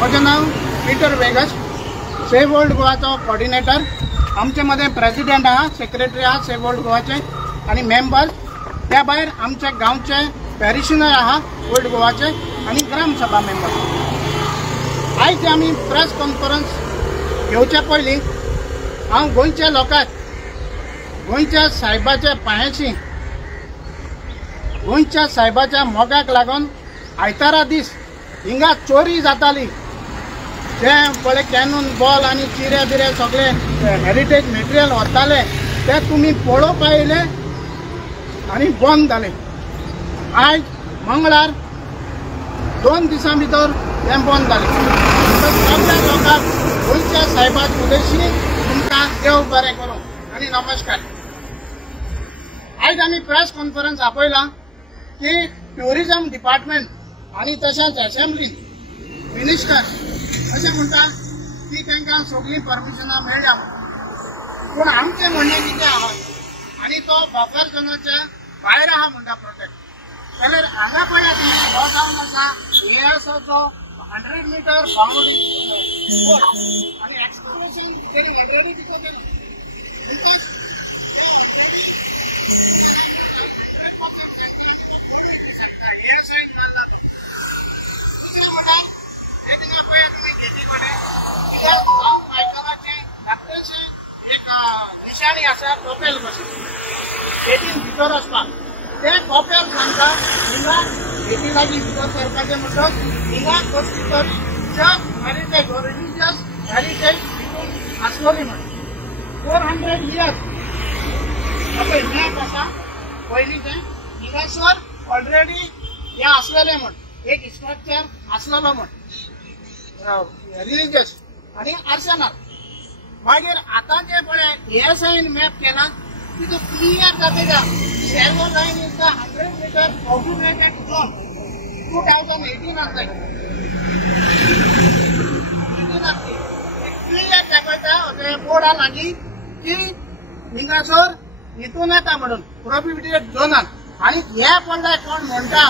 माझे नाव Peter Vegas, save old गोवाचो कोऑर्डिनेटर. आमचे मध्ये प्रेसिडेंट आहा, सेक्रेटरी आहा सेव्ह ओल्ड गोवाचे आणि मेंबर्स. त्या भायर आमचे गांवचे पॅरिशनर आहा ओल्ड गोवाचे आणि ग्रामसभा मेंबर. आयज आमी प्रेस कॉन्फरन्स घेवचे पयलीं हांव गोंयच्या लोकांक गोंयच्या साहेबाच्या पांयाची गोंयच्या साहेबाच्या मोगाक लागून आयतारा दीस हिंगा चोरी जाताली, जे पळय कॅनून बॉल आणि चिरे बिरे सगळे हेरिटेज मटेरियल वताले ते तुमी पळोवपा येयले आणि बंद जाले. आयज मंगळार 2 दिसां भितर ते बंद जाले. सगळ्या लोकांक गोंयच्या साहेबाक उद्देशी तुमकां देव बरें करूं आणि नमस्कार. आयज आमी प्रेस कॉन्फरन्स आपयला की ट्युरिझम डिपार्टमेंट आणि तशेंच असेंब्लीन मिनिस्टर अशें म्हणटा की तांकां सगळीं परमिशनां मेळ्ळ्या, पूण आमचें म्हणणें कितें आहा आनी तो बफर झोनाच्या भायर आहा म्हणटा प्रोटेक्ट. जाल्यार हांगा पळया तुमी हो जावन आसा एएसओचो 100 मीटर बाउंड्री आनी एक्सप्लोरेशन तेणी ऑलरेडी दिता केलो. बिकॉज निशाणी आसा कॉपेल कशी शेतीन भितर आसपाक ते कॉपेल सांगता हिंगा शेती लागीं भितर सरपाचें म्हणटच हिंगा कसली तरी हेरिटेज रिलिजियस हेरिटेज भितून आसलोली म्हण 400 इयर्स अशें मॅप आसा पयलींचें. हिंगासर ऑलरेडी हे आसलेलें म्हण एक स्ट्रक्चर आसलेलो म्हण रिलिजियस आणि आर्सेनल. मागीर आतां जे पळय एएसआयन मॅप केला तितून क्लियर जाता सेलो line is the 100 metre occupied zone 2018 आसलें. क्लियर दाखयता बोर्डा लागीं की हिंगासर हितून येता म्हणून प्रोहिबिटेड झोनान. आनी हे पडले कोण म्हणटा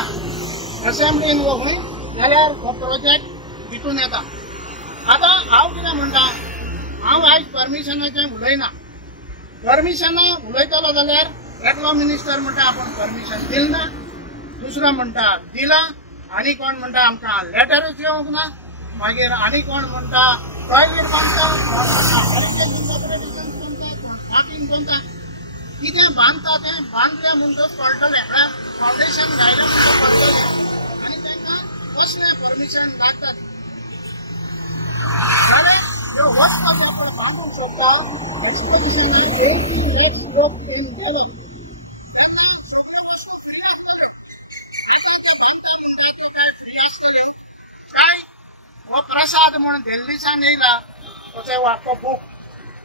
असेंब्लीन वो खंय जाल्यार हो प्रोजेक्ट हितून येता. आतां हांव कितें म्हणटा, हांव आयज परमिशनाचें उलयना. परमिशनां उलयतलो जाल्यार एकलो मिनिस्टर म्हणटा आपूण परमिशन दिल ना, दुसरो म्हणटा दिला, आनी कोण म्हणटा आमकां लेटरूच येवंक ना, मागीर आनी कोण म्हणटा टॉयलेट बांदता, पार्किंग बांदता. कितें बांदता तें बांदलें म्हणटच कळटलें. म्हळ्यार फावंडेशन घायलें म्हणटच कळटलें आनी तांकां कसलें परमिशन लागता. जाल्यार ह्यो वस्त आपण बांदूंक शकता एक्सपोजिशनाक एक वॉक इन केलो. काय हो प्रसाद म्हणून दिल्लीसान येयला तो वाको बूक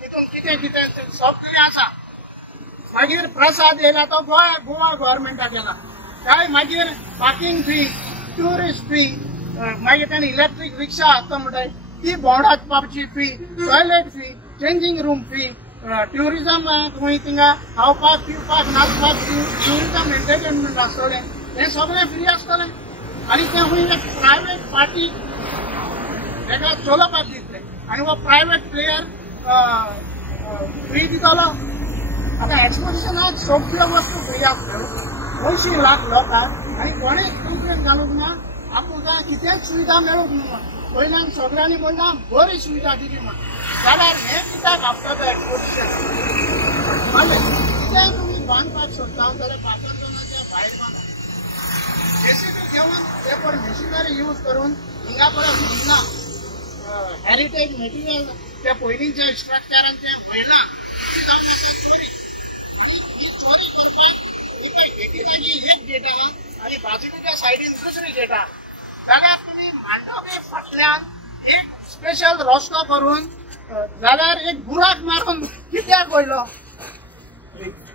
तितून कितें कितें सगळें आसा. मागीर प्रसाद येयला तो गोवा गव्हर्मेंटाक गेला. काय मागीर पार्किंग फी, ट्युरिस्ट फी, मागीर ताणें इलेक्ट्रीक रिक्षा हाडटा म्हणटा ती भोंवडाच पावची फी, टॉयलेट फी, चेंजिंग रूम फी, ट्युरिझम खंय थिंगा खावपाक पिवपाक नाचपाक ट्युरिझम एंटरटेनमेंट आसतलें हें सगळें फ्री आसतलें. आनी तें खंय एक प्रायवेट पार्टी ताका चलोवपाक दितले आनी हो प्रायवेट प्लेयर फ्री दितलो. आतां एक्सपोजिशनाक सगळ्यो वस्तू फ्री आसल्यो 80 लाख लोकांक आनी कोणेंय कंप्लेन घालूंक ना आपूण कितेंच सुविधा मेळूंक ना. पयल्यान सगळ्यांनी म्हणला बरी सुविधा दिली म्हण. जाल्यार हें कित्याक आफटर एक्सपोजिशन कितें तुमी बांदपाक सोदता जाल्यार बफर झोनाच्या भायर बांदा. जेसीबी घेवन पेपर मेशिनरी यूज करून हिंगा परत हिंगा हेरिटेज मटेरियल त्या पयलींच्या स्ट्रक्चरांचे वयल्यान जावन आसा चोरी. आनी ही चोरी करपाक एका गेटी लागीं एक गेट आहा आनी बाजूच्या सायडीन दुसरी गेट आहा. जाल्यार तुमी मांडवे फाटल्यान एक स्पेशल रस्तो करून जाल्यार एक बुराक मारून कित्याक वयलो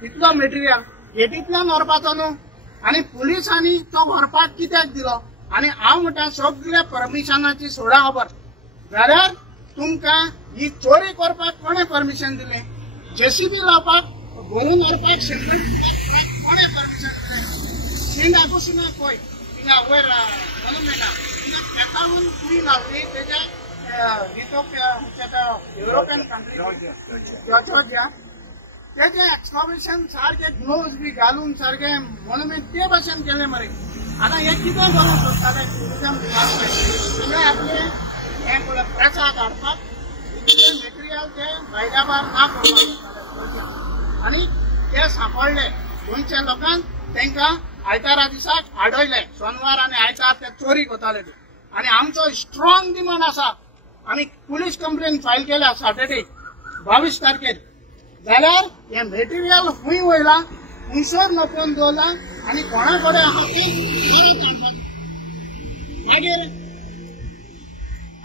इतलो मटेरियल गेटींतल्यान व्हरपाचो न्हू. आनी पुलिसांनी तो व्हरपाक कित्याक दिलो. आनी हांव म्हणटा सगळ्या परमिशनाची सोडा खबर. जाल्यार तुमकां ही चोरी करपाक कोणें परमिशन दिलें, जेसीबी लावपाक भरून व्हरपाक सिमेंट कोणें परमिशन दिलें. थिंगा बसून पळय थिंगा वयर म्हणून मेळटा एकाहून फी लागली त्याच्या युरोपियन कंट्री जॉर्जिया त्याचे एक्सकॉवेशन सारखे ग्लोव्स बी घालून सारखे म्हणून ते भाशेन केले मरे आता हे कितें करूंक सोदताले टुरिझम डिपार्टमेंट आपले हे प्रेसाक हाडपाक मटेरियल ते भायल्या भायर ना करपाक आनी ते सांपडले गोंयच्या लोकांक तांकां आयतारा दिसाक आडयले सोनवार आनी आयतार ते चोरी कोताले ते आनी आमचो स्ट्रॉंग डिमांड आसा आमी पुलीस कंप्लेन फायल केल्या सॅटर्डे 22 तारखेर जाल्यार हे मटेरियल खूंय वयला खुंयसर लपोवन दवरला आनी कोणा कडेन आसा ते परत हाडपाक मागीर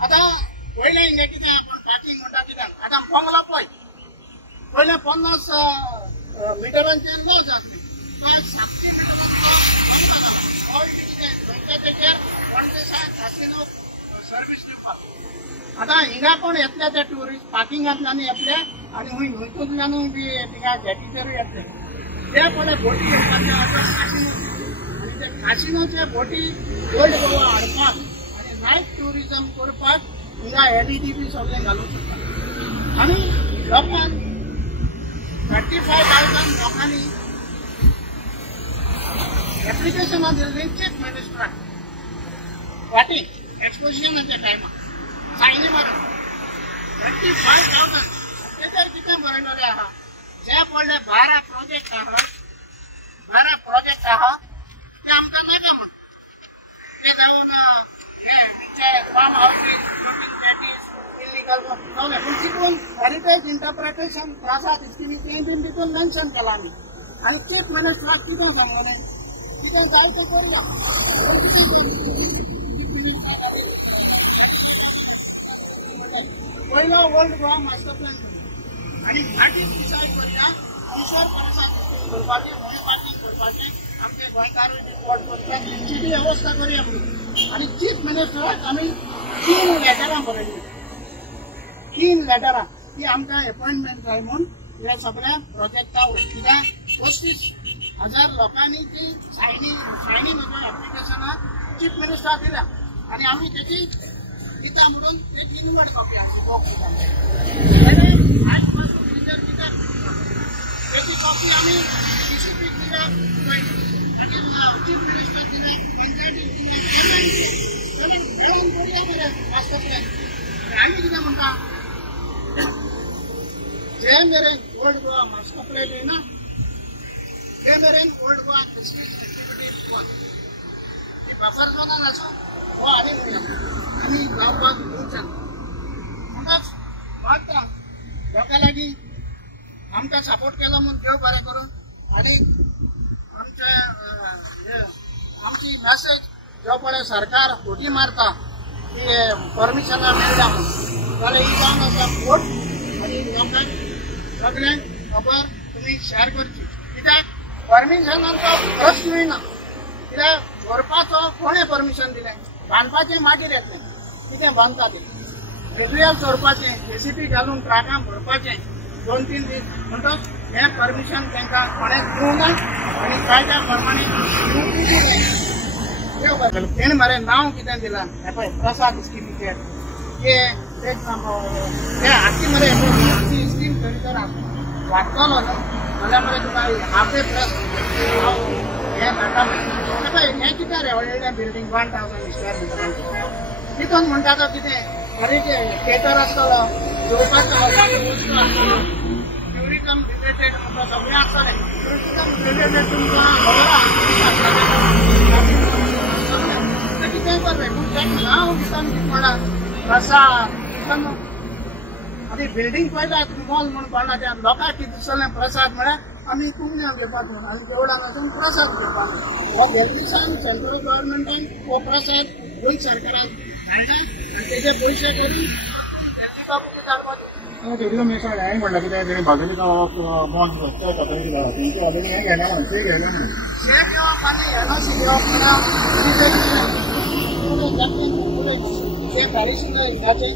आतां पयलें हिंगे कितें आपण पार्किंग म्हणटा कित्याक आतां बंगला पळय पयलें 50 मिटरांचें लॉज आसली काय 700 मिटरांचें सर्वीस दिवपाक आतां हिंगा कोण येतले ते ट्युरिस्ट पार्किंगांतल्यान येतले आनी हूंय न्हंयतूतल्यानूय बी थिंगा जेटीचेरूय येतले ते पळय बोटी येवपाचे आतां कासिनो आनी ते कासिनोचे बोटी ओल्ड गोवा हाडपाक आनी नायट ट्युरिझम करपाक हिंगा एलईडी बी सगळें घालूंक शकता आनी लोकांक 35,000 लोकांनी एप्लिकेशनां दिल्लीं चीफ मिनिस्टराक वाटी एक्सपोजिशनाच्या टायमार सायनी मारून 35,000 तेजेर कितें बरयलेलें आहा जे पडले 12 प्रोजेक्ट आहा ते आमकां नाका म्हण ते जावन हे फार्म हावसीस इल्लीगल सगळें पूण चिंतून हेरिटेज इंटरप्रिटेशन प्रासाद स्किमी तें बीन तितून मेन्शन केलां आमी आनी चीफ मिनिस्टराक कितें सांगलें कितें जाय तें करुया पयलो ओल्ड गोवा मास्टर प्लॅन आनी घाटीत डिसायड करुया खुंयसर प्रासाद करपाचें खंय पार्किंग करपाचें आमचे गोंयकारूय रिपोर्ट करता तेंची बी वेवस्था करुया म्हणून आनी चीफ मिनिस्टराक आमी 3 लेटरां बरयलीं 3 लेटरां की आमकां अपॉयंटमेंट जाय म्हूण ह्या सगळ्या प्रोजेक्टा वयर कित्याक 35,000 लोकांनी ती सायनी म्हज्या एप्लिकेशनाक चीफ मिनिस्टराक दिल्या आनी आमी तेची कित्याक म्हणून एक इनवर्ड कॉपी आसा बॉक्स आयज पासून भितर कित्याक तेची कॉपी आमी डीसीपीक दिल्या आनी चीफ मिनिस्टराक दिल्या पंचायतीक मेळून करुया मरे मास्टर प्लॅन आमी कितें म्हणटा जे मेरेन ओल्ड गोवा मास्टर प्लॅन येना ते मेरेन old Goa district activities one ती बफर झोनान आसूं हो आनी म्हणया आनी जावपाक दिवचें म्हणूनच मागता लोकां लागीं आमकां सपोर्ट केलो म्हूण देव बरें करूं आनी आमची मॅसेज जो पळय सरकार खोटी मारता की परमिशनां मेळटा म्हणून जाल्यार ही जावन आसा खोट आनी लोकांक सगळ्यांक खबर तुमी शेअर करची कित्याक परमिशनाचो प्रश्नूय ना कित्याक व्हरपाचो कोणें परमिशन दिलें बांदपाचें मागीर येतलें कितें बांदता तें मटेरियल चोरपाचें जेसीबी घालून ट्राकां भरपाचें 2-3 दीस म्हणटच हें परमिशन तांकां कोणेंच दिवंक ना आनी कायद्या प्रमाणे तेणें मरे नांव कितें दिलां हें पळय प्रसाद स्किमीचेर ते हाती मरे स्कीम खरी जर वाचतलो न्हू जाल्यार मरे तुका हाफ ए प्लस हें मेळटा पळय हें कितें रे व्हडलें बिल्डींग 1,000 स्क्वेअर मिटरांचें तितून म्हणटा तो कितें खरें थिएटर आसतलो जेवपाचो वस्तू आसतलो ट्युरिझम रिलेटेड म्हणटा सगळें आसतलें ट्युरिझम रिलेटेड तुमकां कितें कर रे पूण तें नांव दिसान कितें म्हणा प्रसाद आनी बिल्डींग पळयल्यार मॉल म्हूण पडला त्या लोकांक कितें दिसलें प्रसाद म्हळ्यार आमी कुमण्याक घेवपाक म्हणून आनी देवळान वचून प्रसाद घेवपाक हो दिसान सेंट्रल गव्हर्मेंटान हो प्रसाद गोंय सरकारान हाडला आनी तेजे पयशे करून हेल्दी बाबूचे धाडपाचे टुरिझम मिनिस्टर हें म्हणटा कितें तेणी बागेली गांवाक मॉल सगळें दिला तेंचे ऑलरेडी हें घेना म्हणून ते घेना म्हणून ते घेवप आनी एनओसी घेवप म्हणल्यार ते traditional हिंगाचे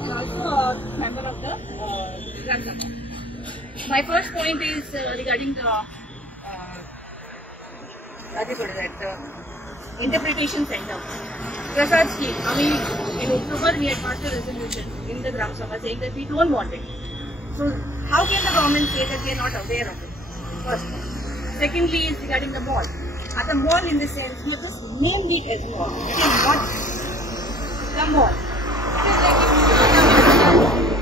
and also a member of the Grand Sabha. My first point is regarding the interpretation center. Prasad scheme. I mean, in October we had passed a resolution in the Gram Sabha saying that we don't want it. So how can the government say that they are not aware of it? First point. Secondly is regarding the mall. At the mall in the sense, you just named it as mall. It is not the mall. It is like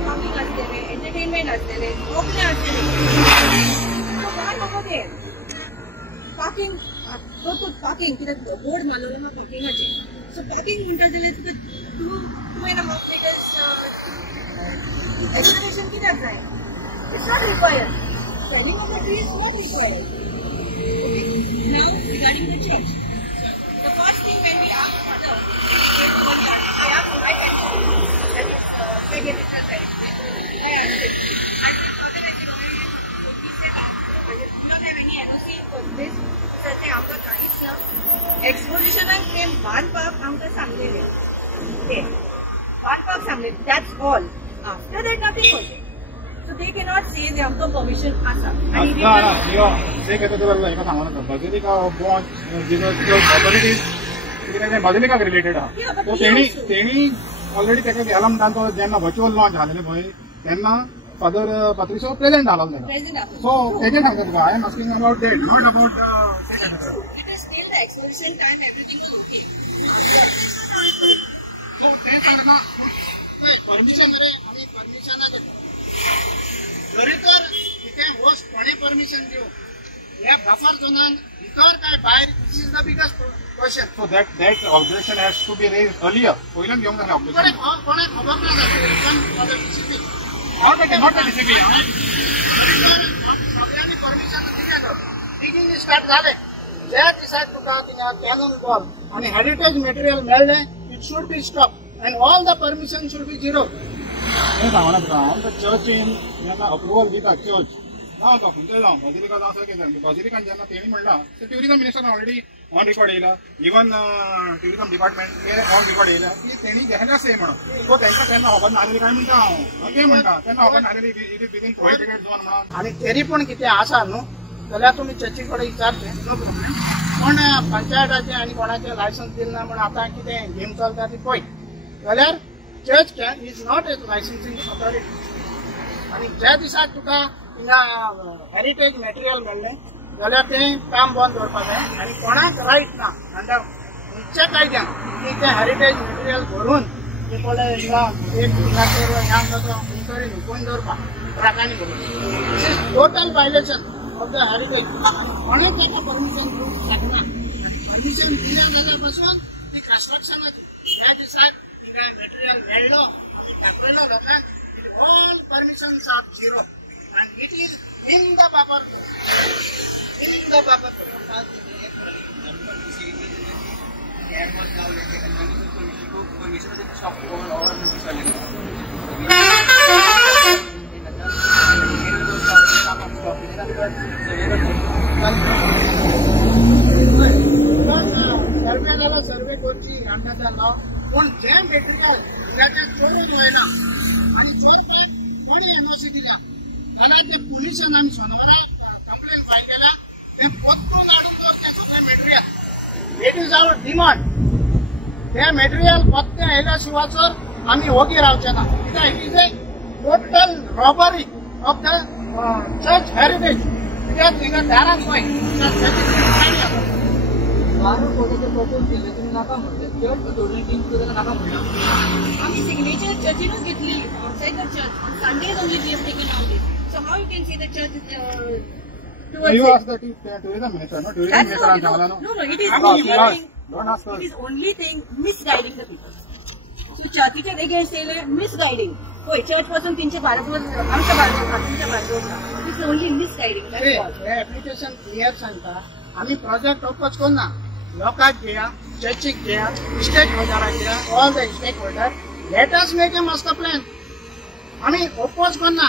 shopping astere, entertainment astere, open astere. So why over there? Parking, parking, किती board मालवलं ना parking चे. So parking म्हणतात त्याला 2.5 meters explanation किती आहे? It's not required. Standing on the tree is not required. Okay. Now regarding the church, the first thing when we asked father, they asked why can't you? That is vegetarian side. I asked him. And my father as you already he said, we do not have any NOC for this. तर ते आमचं काहीच ना एक्सपोजिशनाक ते बांधपाक आमकां सांगलेले ते बांधपाक सांगलेले that's all after that nothing was so they cannot say they आमकां परमिशन आसा आणि ते कसं तुला एका सांगू नका बाजिलिका ऑफ बॉन्ड ऑथॉरिटीज बाजिलिका रिलेटेड आहा सो तेणी ऑलरेडी तेका गेला म्हणटा तो जेन्ना वर्च्युअल लॉन्च जालेले पळय तेन्ना फादर पात्रिसो प्रेझेंट जालो सो तेजे सांगता तुका I am asking about date not about it is still the exposition time everything was okay so ते सांगना परमिशन रे आम्ही परमिशना घेतो खरी तर तिथे होस्ट कोणे परमिशन दिव या बफर झोनान भितर काय बाहेर this is the biggest question so that objection has to be raised earlier पहिल्यान घेऊन जाणे objection कोणे खबर ना जाते पण DCP not the DCP सगळ्यांनी परमिशन दिलेलं डिगिंग स्टार्ट झाले ज्या दिसाक तुका थिंगा कॅनन बॉल आणि हेरिटेज मटेरियल मेळ्ळे it should be stop and all the permission should be zero हे सांगना तुका द चर्च इन जेन्ना अप्रुवल दिता चर्च ना तो खंयचे जावं बाजिलिका जावं सगळें बाजिलिकान जेन्ना तेणी म्हणला ते ट्युरिझम मिनिस्टरान ऑलरेडी ऑन रिकॉर्ड येयला even tourism department on record येयला की तेणी घेतल्या से म्हणून सो तेंकां तेन्ना खबर नासली काय म्हणटा हांव ते म्हणटा तेन्ना खबर नासली it is within prohibited zone म्हणून आणि तरी पण कितें आसा न्हू जाल्यार तुमी चर्ची कडेन विचारचे पण पंचायताचे आनी कोणाचे लायसन्स दिना म्हण आतां कितें गेम चलता ती पळय जाल्यार church is not a licensing authority आनी ज्या दिसाक तुका थिंगा हेरिटेज मटेरियल मेळ्ळें जाल्यार तें काम बंद करपाक जाय आनी कोणाक रायट ना अंडर खंयच्या कायद्यान की तें हेरिटेज मटेरियल भरून ते पळय थिंगा एक दिसाचेर ह्या खंयतरी न्हुकून दवरपाक ट्रकांनी भरून this is total violation of the heritage कोणें ताका परमिशन दिवंक शकना परमिशन दिल्या जाल्यार पासून ती कन्स्ट्रक्शनाची ह्या दिसाक थिंगा मटेरियल मेळ्ळो आमी दाखयलो लोकांक all permissions are zero and it is in the paper. In the paper. Survey झाला सर्वे करची आणण्यात आला पण जे मटेरियल त्याच्या चोरून वयला आणि चोरपाक कोणी एनओसी दिल्या जाल्यार ते पुलिसान आमी शनिवारा कंप्लेन फायल केला ते पोत्तून हाडून दवरचे सगळें material it is our demand ते मटेरियल पोत्ते येयल्या शिवाय आमी ओगी रावचे ना कित्याक it is a total robbery of the church heritage कित्याक थिंगा दारान पळय आम्ही सिग्नेचर चर्चीनूच घेतली outside the church Sunday only we have taken out it so how you can see the church You asked the tourism minister, no? Tourism minister and Jamala, no? No, it is don't ask us. It is only thing misguiding the people. So churchच्या वेगळे cell misguiding. होय church पासून 312 आमच्या बाजूला it's only misguiding. हे application clear सांगता आम्ही project oppose करना लोकांक घेया चर्चीक घेया स्टेक होल्डराक घेया all the stakeholder let us make a master plan आम्ही ओपोज करना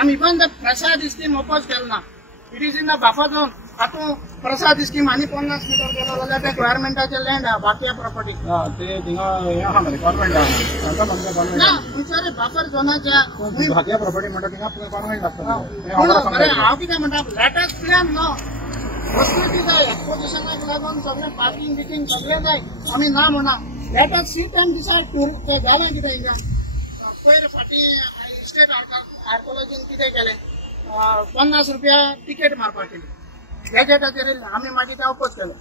आम्ही even the PRASAD scheme oppose केलना it is in the buffer zone हातून प्रसाद स्कीम आनी 50 मीटर गेलो जाल्यार ते गव्हर्मेंटाचे लँड आहा बाकी प्रॉपर्टी ते थिंगा हे आहा मरे गव्हर्मेंट गव्हर्मेंट ना बिचारे बापर जोनाच्या भाग्या प्रॉपर्टी म्हणटा थिंगा गव्हर्मेंट लागता हांव कितें म्हणटा लेटेस्ट प्लॅन नो फॅसिलिटी जाय एक्सपोजिशनाक लागून सगळें पार्किंग बिकींग सगळें जाय आमी ना म्हणा लेटेस्ट सीट एंड डिसायड टूर ते जालें कितें हिंगा पयर फाटीं स्टेट आर्कोलॉजीन कितें केलें 50 रुपया टिकेट मारपाक केली गॅजेटाचेर आमी मागीर तें अपोज केलो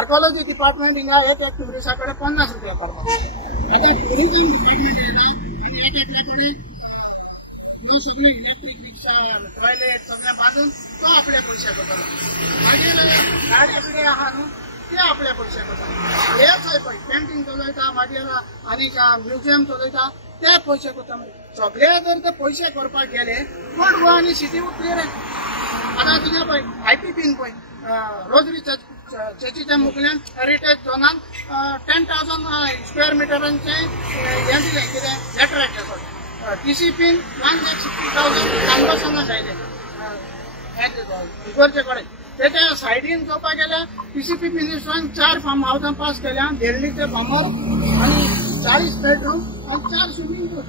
आर्कोलॉजी डिपार्टमेंट हिंगा एक टुरिस्टा कडेन 50 रुपया काडटा आतां सगळें इलेक्ट्रीक रिक्षा टॉयलेट सगळें बांदून तो आपले पयशे करतलो मागीर गाडी बिडी आहा न्हू ते आपले पयशे करतलो हेच पळय पेंटींग चलयता मागीर आनीक म्युजियम चलयता ते पयशे करता सगळे जर ते पयशे करपाक गेले कोण गोवा आनी सिटी उरतली रे आतां तुजें पळय IPPन पळय रोजरी चर्चीच्या मुखल्यान हेरिटेज झोनान 10,000 स्क्वेअर मिटरांचे हें दिलें कितें लेटर येता TCPन 1,60,000 कानवासांक आयले इगोरचे कडेन तेच्या सायडीन चोवपाक गेल्यार TCP मिनिस्टरान 4 फार्म हावसां पास केल्या देल्लीचे फार्मर आनी 40 बेडरूम आनी 4 स्विमींग पूल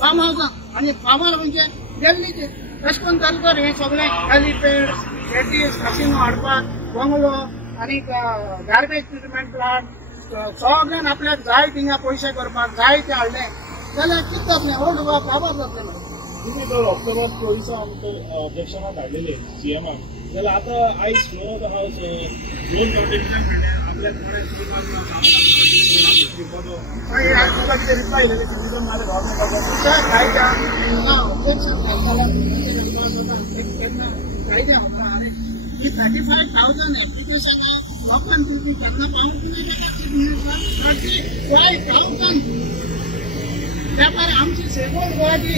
फार्म हावसां आनी फार्मर म्हणजे देल्लीचे तशें करून तर हे सगळें हेलिपॅड जेटीज कसिनो हाडपाक बंगलो आनी गार्बेज ट्रिटमेंट प्लांट सगळ्यान आपल्याक जाय थिंगा पयशे करपाक जाय ते हाडले जाल्यार कितें जातलें ओल्ड गोवा काबार जातलें तुम्ही जर ऑक्टोबर 24 आमकां ऑब्जेक्शनाक हाडलेले CMाक जाल्यार आतां आयज फ्लोर ऑफ द हावस दोन नोटिफिकेशन म्हणल्यार आपल्याक कोणें तुका कितें रिप्लाय दिलेले सिटीजन नाल्यार गव्हर्मेंटाचो कायद्या ऑब्जेक्शन घालताना केन्ना कायद्या होता अरे ही 35,000 एप्लिकेशनां ओपन केली केन्ना पावूंक ना 35,000 त्या भायर आमची सेगोल गोवाची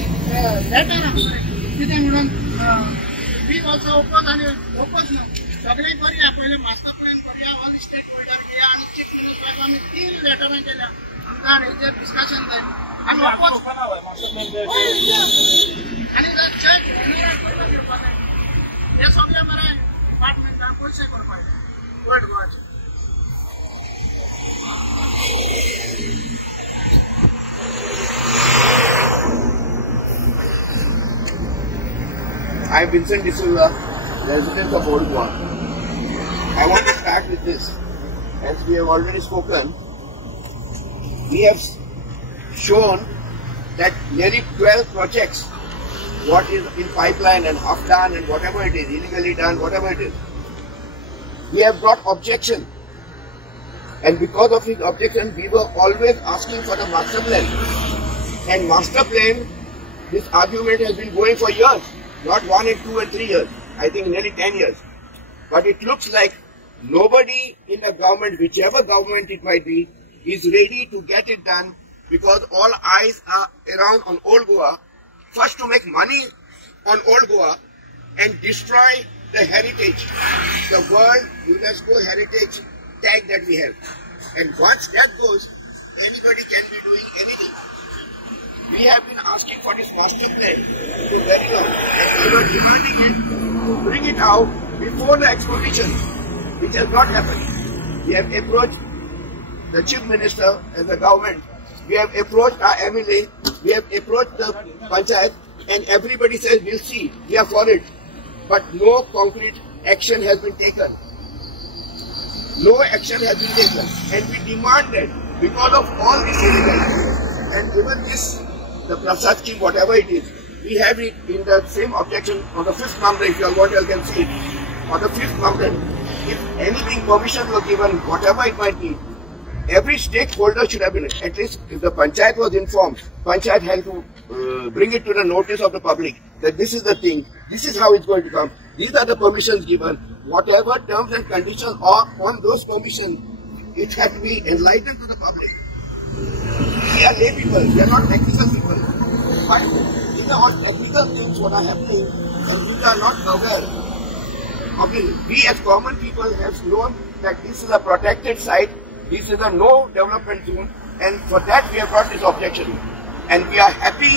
लेटर आसा कितें म्हणून वी ऑल्सो ओपन आनी ओपन न्हू सगळें करया पयलें मास्टर प्लॅन करया ऑल स्टेटमेंटार घेया आनी चीफ मिनिस्टराक आमी 3 लेटरां केल्या आमकां हेजेर डिस्कशन जाय आमी ओपन आनी जर चेक ओनराक करपाक घेवपाक जाय हे सगळे मरे डिपार्टमेंटान पयशे करपाक जाय old गोवाचे I'm Vincent D'Souza, resident of Old Goa. I want to start with this. As we have already spoken, we have shown that nearly 12 projects, what is in pipeline and half done and whatever it is, illegally done, whatever it is, we have brought objection. And because of his objection, we were always asking for the master plan. And master plan, this argument has been going for years. Not 1 and 2 and 3 years, I think nearly 10 years. But it looks like nobody in the government, whichever government it might be, is ready to get it done because all eyes are around on Old Goa. First to make money on Old Goa and destroy the heritage, the World UNESCO Heritage tag that we have. And once that goes, anybody can be doing anything. We have been asking for this master plan for very long, and we were demanding it to bring it out before the exposition, which has not happened. We have approached the Chief Minister and the government. We have approached our MLA. We have approached the Panchayat, and everybody says we'll see. We are for it, but no concrete action has been taken. No action has been taken, and we demand that because of all this illegal and even this. The Prasad scheme, whatever it is, we have it in the same objection on the 5th mountain, if you all want, you can see it. On the 5th mountain, if anything permission was given, whatever it might be, every stakeholder should have been, at least if the Panchayat was informed, Panchayat had to bring it to the notice of the public, that this is the thing, this is how it's going to come, these are the permissions given, whatever terms and conditions are on those permissions, it has to be enlightened to the public. We are lay people, we are not technical people. But these are all technical things what are happening and we are not aware. Okay, we as common people have known that this is a protected site, this is a no development zone, and for that we have brought this objection. And we are happy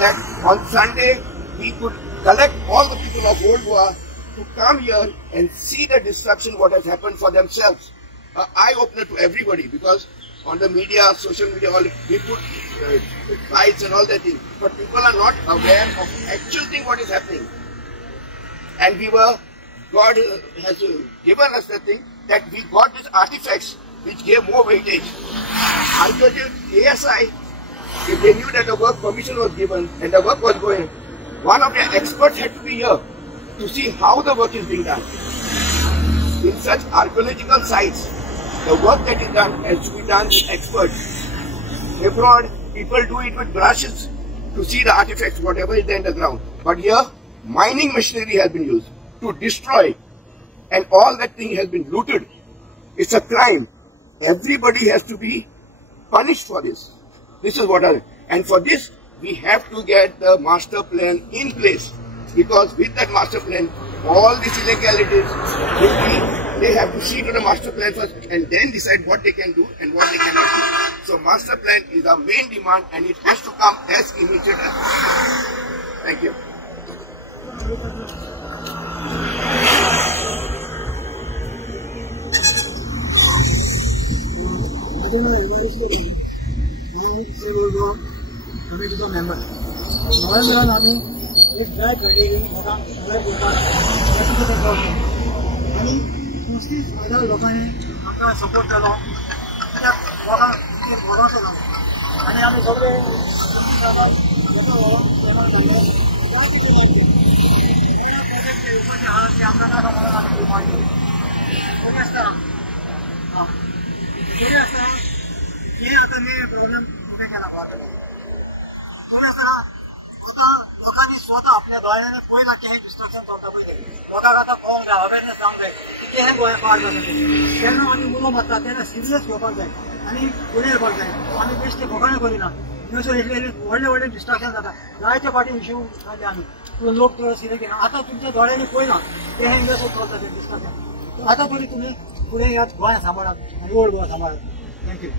that on Sunday we could collect all the people of Old Goa to come here and see the destruction what has happened for themselves. An eye-opener to everybody, because on the media, social media, all we put lights and all that thing, but people are not aware of actual thing what is happening. And God has given us the thing that we got these artifacts which gave more weightage. Archaeology, ASI, if they knew that the work permission was given and the work was going, one of their experts had to be here to see how the work is being done. In such archaeological sites, the work that is done has to be done with experts. Abroad, people do it with brushes to see the artifacts, whatever is there in the ground. But here, mining machinery has been used to destroy, and all that thing has been looted. It's a crime. Everybody has to be punished for this. This is what and for this, we have to get the master plan in place, because with that master plan, all these illegalities will be, they have to see to the master plan first and then decide what they can do and what they cannot do. So master plan is our main demand, and it has to come as immediate as possible. Thank you. कमिटीचो member नवे मेळून आमी एक drive काडलेली लोकांक आनी mostly सगळ्या लोकांनी आमकां सपोर्ट केलो, कित्याक लोकांक भरोसो जालो आनी आमी सगळे आमकां नाका म्हणून आमी डिमांड केली. कोणी आसता कोणी आसता हे आतां मेन प्रॉब्लेम लोकांनी स्वता आपल्या गोंयांत पयला की हे डिस्ट्रक्शन चलता पळय, लोकांक आतां कळोंक जाय, अवेरनेस जावंक जाय की हे गोंया पाड जाता तेन्ना आमी उलो मारता तेन्ना सिरियस घेवपाक जाय आनी फुडें येवपाक जाय. आमी बेश्टे फकाणां करिना, थंयसर इतले व्हडले व्हडले डिस्ट्रक्शन जाता. जायते फाटी इश्यू जाले आमी लोक सिरियस घेना. आतां तुमच्या दोळ्यांनी पळयना ते हे इंडस्ट्री चलता ते डिस्ट्रक्शन. आतां तरी तुमी फुडें येयात, गोंया सांबाळात आनी old Goa सांबाळात. Thank you.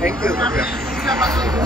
Thank you.